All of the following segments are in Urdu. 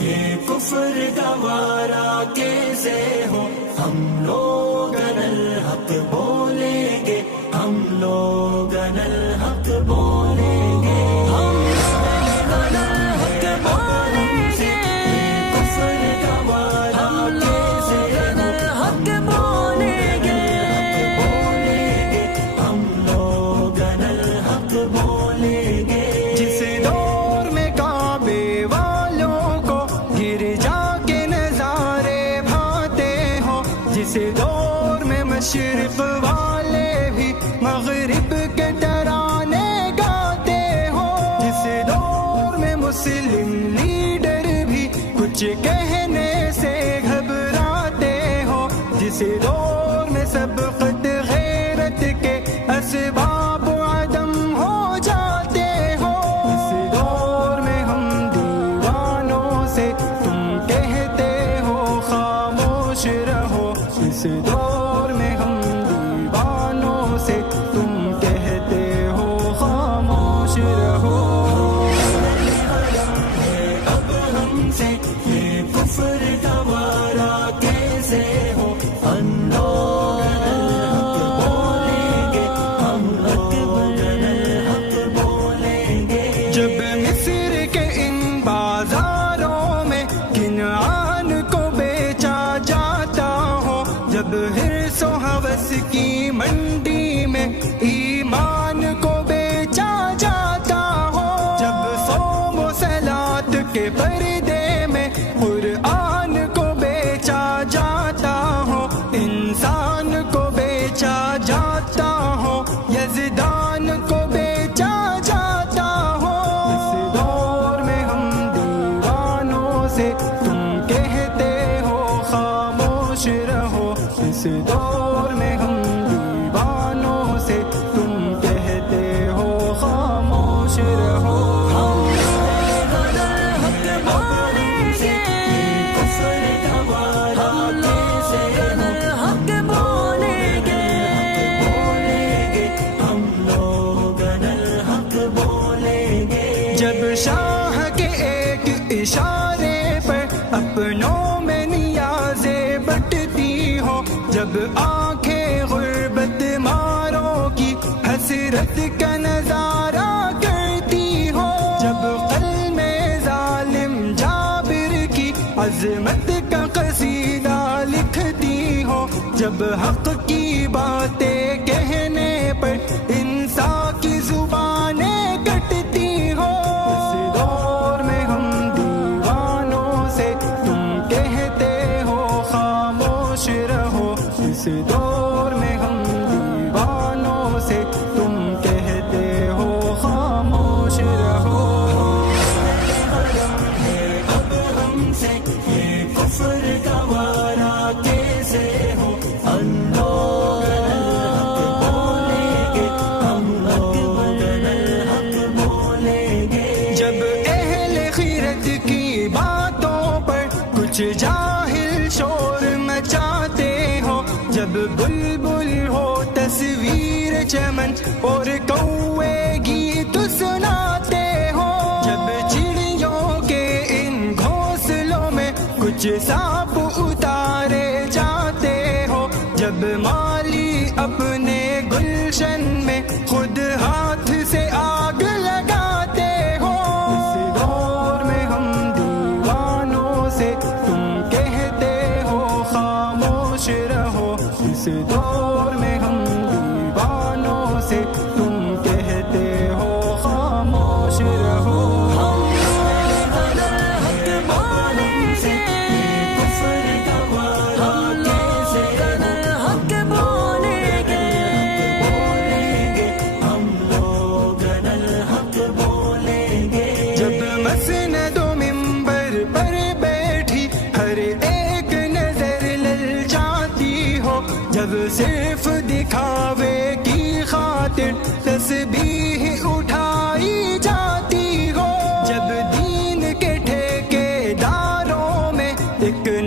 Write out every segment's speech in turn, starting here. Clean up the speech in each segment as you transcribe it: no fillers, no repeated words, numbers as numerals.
یہ کفر گوارا کیسے ہو، ہم لوگ الحق بولیں گے، ہم لوگ الحق بولیں گے، ہم لوگ الحق بولیں گے، یہ کفر گوارا کیسے ہو، الحق بولیں گے، ہم لوگ الحق بولیں گے۔ جس دور میں کعبے والوں کو گرجا کے نظارے بھاتے ہو، جس دور میں مشرق والے بھی مغرب کے ترانے گاتے ہو، جس دور میں مسلم لیڈر بھی کچھ کہنے سے گھبراتے ہو، جس دور میں سبقت غیرت کے اسباب عدم ہو جاتے ہو، اس دور میں ہم دیوانوں سے تم کہتے ہو خاموش رہو، اس دور میں ہم دیوانوں سے تم کہتے ہو خاموش رہو۔ اب ہم سے یہ کفر گوارا کیسے ہو، ہم لوگ الحق بولیں گے، ہم لوگ الحق بولیں گے۔ جب مصر کے ان بازاروں میں کنعان کو بیچا جاتا ہو، جب حرص و ہوس کی منڈی میں ایمان کو بیچا جاتا ہو، جب صوم و صلات کے پردے میں قرآن کو بیچا جاتا ہو، انسان کو بیچا جاتا ہو، یزدان کو بیچا جاتا ہو، اس دور میں ہم دیوانوں سے تم کہتے ہو خاموش رہو، اس دور میں ہم دیوانوں سے تم کہتے ہو خاموش رہو۔ جب شاہ کے ایک اشارے پر اپنوں میں نیازیں بٹتی ہو، جب آنکھیں غربت ماروں کی حسرت کا نظارہ کرتی ہو، جب قلم ظالم جابر کی عظمت کا قصیدہ لکھتی ہو، جب حق کی باتیں کہنے پر انسان کی زبانیں کٹتی ہو، اس دور میں ہم دیوانوں سے تم کہتے ہو خاموش رہو، اس دور میں ہم دیوانوں سے تم کہتے ہو خاموش رہو۔ اب ہم سے یہ کفر گوارا کیسے ہو، ہم لوگ الحق بولیں گے، ہم لوگ الحق بولیں گے۔ جب اہل خیرت کی باتوں پر کچھ جاہل شور مچاتے ہو، جب بلبل ہو تصویر چمن اور کوے گیت سناتے ہو، جب چڑیوں کے ان گھونسلوں میں کچھ سانپ اتارے جاتے ہو، جب مالی اپنے گلشن میں خود ہاتھ سے آگ لگاتے ہو، اس دور میں ہم دیوانوں سے تم کہتے ہو خاموش رہو، اس دور میں ہم دیوانوں سے تم کہتے ہو خاموش رہو۔ جب مسند و منبر پر بیٹھ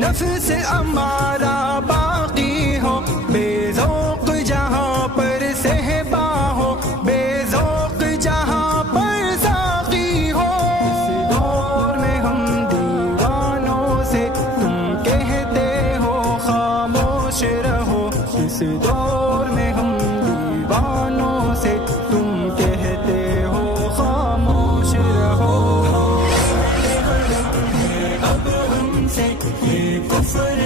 نفس امارہ باقی ہو، بے ذوق جہاں پر صحبا ہو، بے ذوق جہاں پر ساقی ہو۔ اس دور میں ہم دیوانوں سے تم کہتے ہو خاموش رہو، اس دور میں ہم دیوانوں سے تم کہتے ہو خاموش رہو۔ اب ہم سے یہ کفر